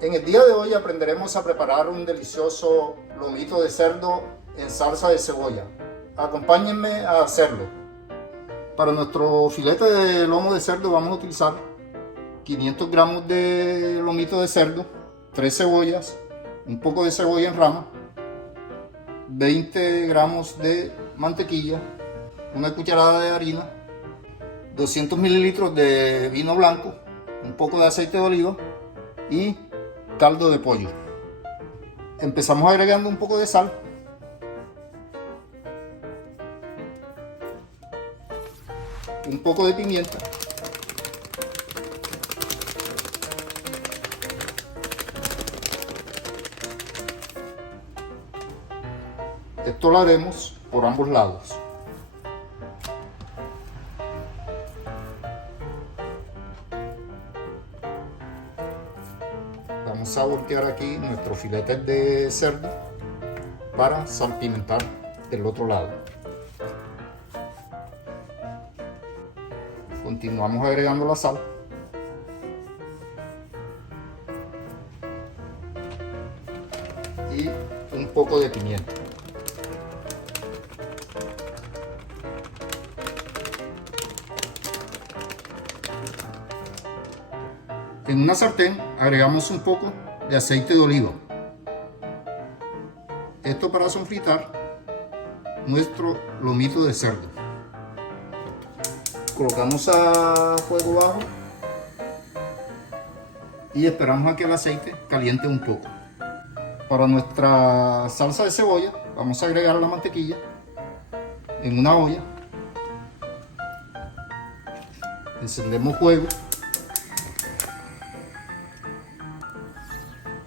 En el día de hoy aprenderemos a preparar un delicioso lomito de cerdo en salsa de cebolla. Acompáñenme a hacerlo. Para nuestro filete de lomo de cerdo vamos a utilizar 500 gramos de lomito de cerdo, 3 cebollas, un poco de cebolla en rama, 20 gramos de mantequilla, una cucharada de harina, 200 mililitros de vino blanco, un poco de aceite de oliva y caldo de pollo. Empezamos agregando un poco de sal, un poco de pimienta, esto lo haremos por ambos lados. Vamos a voltear aquí nuestros filetes de cerdo para salpimentar del otro lado. Continuamos agregando la sal. Y un poco de pimienta. En una sartén agregamos un poco de aceite de oliva. Esto para sofritar nuestro lomito de cerdo. Colocamos a fuego bajo y esperamos a que el aceite caliente un poco. Para nuestra salsa de cebolla vamos a agregar la mantequilla en una olla. Encendemos fuego.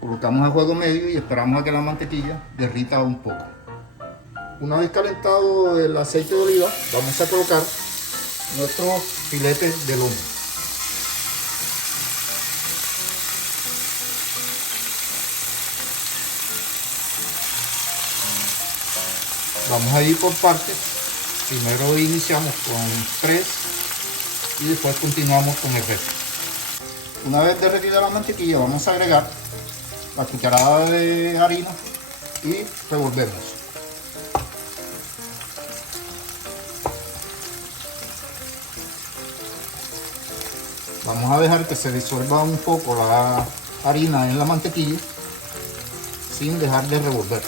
Colocamos a fuego medio y esperamos a que la mantequilla derrita un poco. Una vez calentado el aceite de oliva, vamos a colocar nuestros filetes de lomo. Vamos a ir por partes. Primero iniciamos con 3 y después continuamos con el resto. Una vez derretida la mantequilla, vamos a agregar la cucharada de harina y revolvemos. Vamos a dejar que se disuelva un poco la harina en la mantequilla sin dejar de revolver.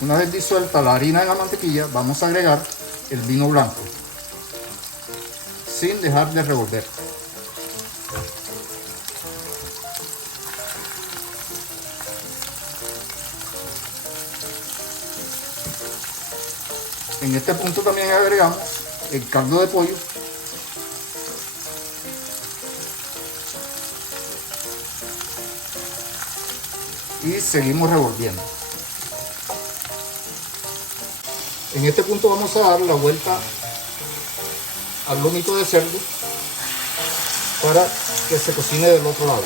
Una vez disuelta la harina en la mantequilla, vamos a agregar el vino blanco sin dejar de revolver. En este punto también agregamos el caldo de pollo y seguimos revolviendo. En este punto vamos a dar la vuelta al lomito de cerdo para que se cocine del otro lado.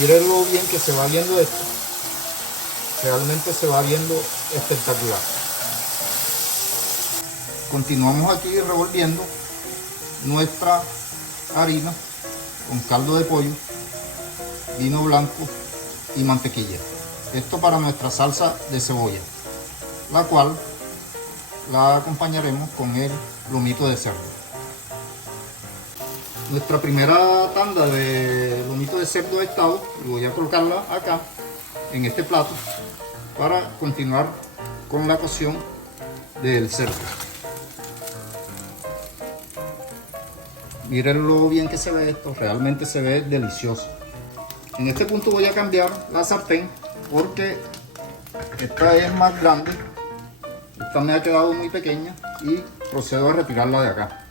Miren lo bien que se va viendo esto. Realmente se va viendo espectacular. Continuamos aquí revolviendo nuestra harina con caldo de pollo, vino blanco y mantequilla. Esto para nuestra salsa de cebolla, la cual la acompañaremos con el lomito de cerdo. Nuestra primera tanda de lomito de cerdo ha estado, y voy a colocarla acá en este plato para continuar con la cocción del cerdo. Miren lo bien que se ve esto, realmente se ve delicioso. En este punto voy a cambiar la sartén porque esta es más grande, esta me ha quedado muy pequeña y procedo a retirarla de acá.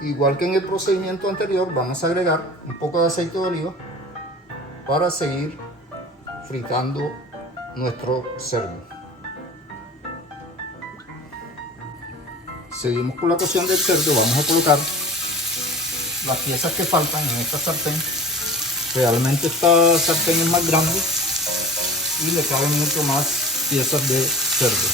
Igual que en el procedimiento anterior, vamos a agregar un poco de aceite de oliva para seguir fritando nuestro cerdo. Seguimos con la cocción del cerdo, vamos a colocar las piezas que faltan en esta sartén. Realmente esta sartén es más grande y le caben mucho más piezas de cerdo.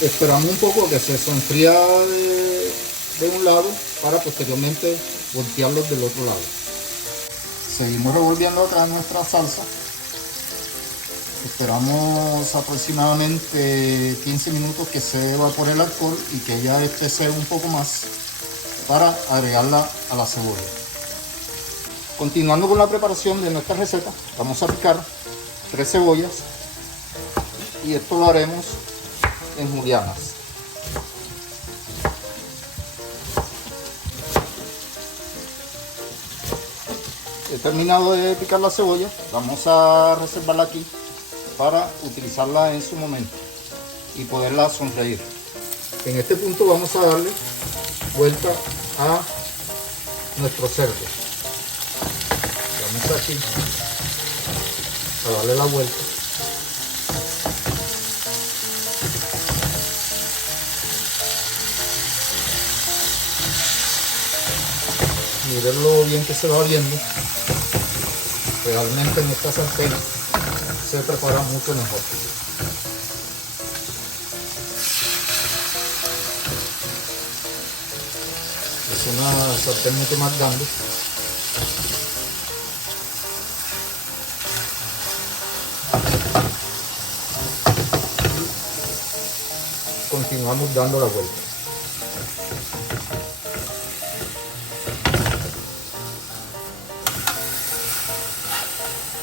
Esperamos un poco que se sonfría de un lado para posteriormente voltearlos del otro lado. Seguimos revolviendo acá nuestra salsa. Esperamos aproximadamente 15 minutos que se evapore el alcohol y que ella espese un poco más para agregarla a la cebolla. Continuando con la preparación de nuestra receta, vamos a picar 3 cebollas y esto lo haremos en julianas. He terminado de picar la cebolla, vamos a reservarla aquí para utilizarla en su momento y poderla sonreír. En este punto vamos a darle vuelta a nuestro cerdo. Vamos aquí a darle la vuelta. Miren lo bien que se va abriendo. Realmente en esta sartén se prepara mucho mejor. Es una sartén mucho más grande. Continuamos dando la vuelta.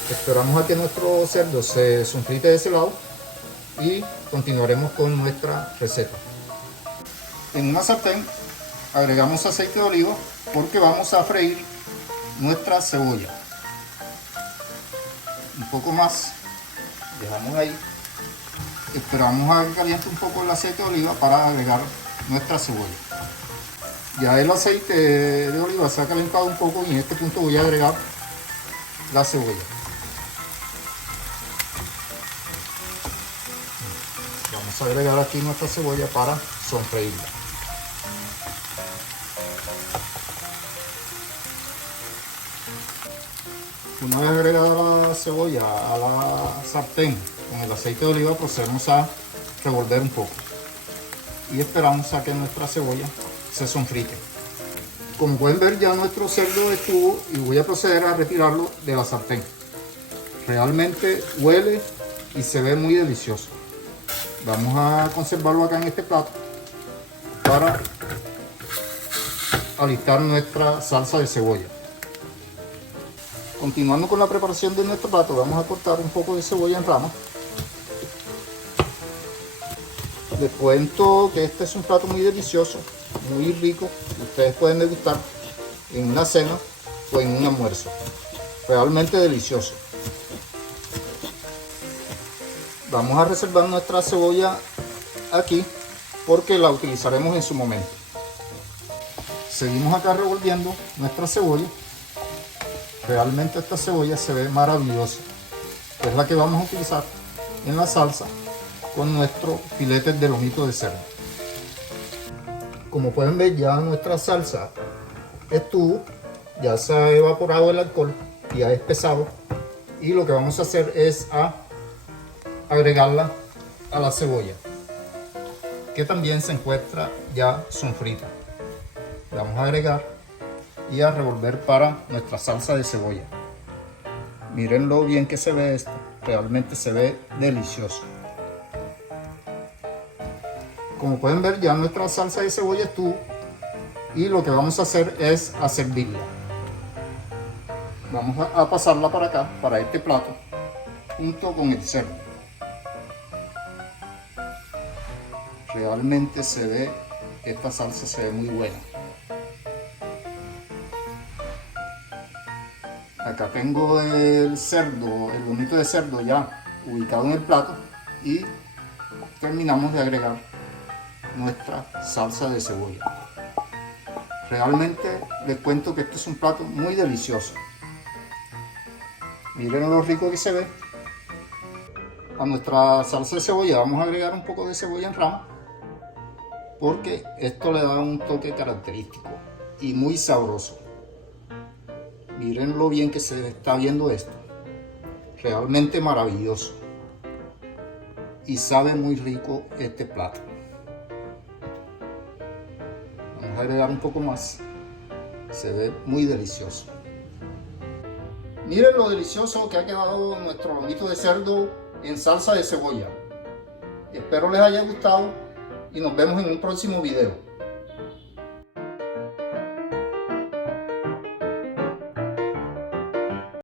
Esperamos a que nuestro cerdo se sofrite de ese lado y continuaremos con nuestra receta. En una sartén agregamos aceite de oliva porque vamos a freír nuestra cebolla. Un poco más, dejamos ahí. Esperamos a que caliente un poco el aceite de oliva para agregar nuestra cebolla. Ya el aceite de oliva se ha calentado un poco y en este punto voy a agregar la cebolla. Vamos a agregar aquí nuestra cebolla para sofreírla. Una vez agregada la cebolla a la sartén con el aceite de oliva, procedemos a revolver un poco y esperamos a que nuestra cebolla se sofrite. Como pueden ver, ya nuestro cerdo estuvo y voy a proceder a retirarlo de la sartén. Realmente huele y se ve muy delicioso. Vamos a conservarlo acá en este plato para alistar nuestra salsa de cebolla. Continuando con la preparación de nuestro plato, vamos a cortar un poco de cebolla en ramas. Les cuento que este es un plato muy delicioso, muy rico. Ustedes pueden degustar en una cena o en un almuerzo. Realmente delicioso. Vamos a reservar nuestra cebolla aquí porque la utilizaremos en su momento. Seguimos acá revolviendo nuestra cebolla. Realmente esta cebolla se ve maravillosa. Es la que vamos a utilizar en la salsa con nuestros filetes de lomito de cerdo. Como pueden ver, ya nuestra salsa estuvo, ya se ha evaporado el alcohol y ha espesado. Y lo que vamos a hacer es agregarla a la cebolla, que también se encuentra ya sofrita. La vamos a agregar y a revolver para nuestra salsa de cebolla. Miren lo bien que se ve esto, realmente se ve delicioso. Como pueden ver, ya nuestra salsa de cebolla estuvo y lo que vamos a hacer es a servirla. Vamos a pasarla para acá, para este plato, junto con el cerdo. Realmente se ve, esta salsa se ve muy buena. Acá tengo el cerdo, el lomito de cerdo ya ubicado en el plato y terminamos de agregar nuestra salsa de cebolla. Realmente les cuento que este es un plato muy delicioso. Miren lo rico que se ve. A nuestra salsa de cebolla vamos a agregar un poco de cebolla en rama porque esto le da un toque característico y muy sabroso. Miren lo bien que se está viendo esto. Realmente maravilloso. Y sabe muy rico este plato. a agregar un poco más. Se ve muy delicioso. Miren lo delicioso que ha quedado nuestro lomito de cerdo en salsa de cebolla. Espero les haya gustado y nos vemos en un próximo video.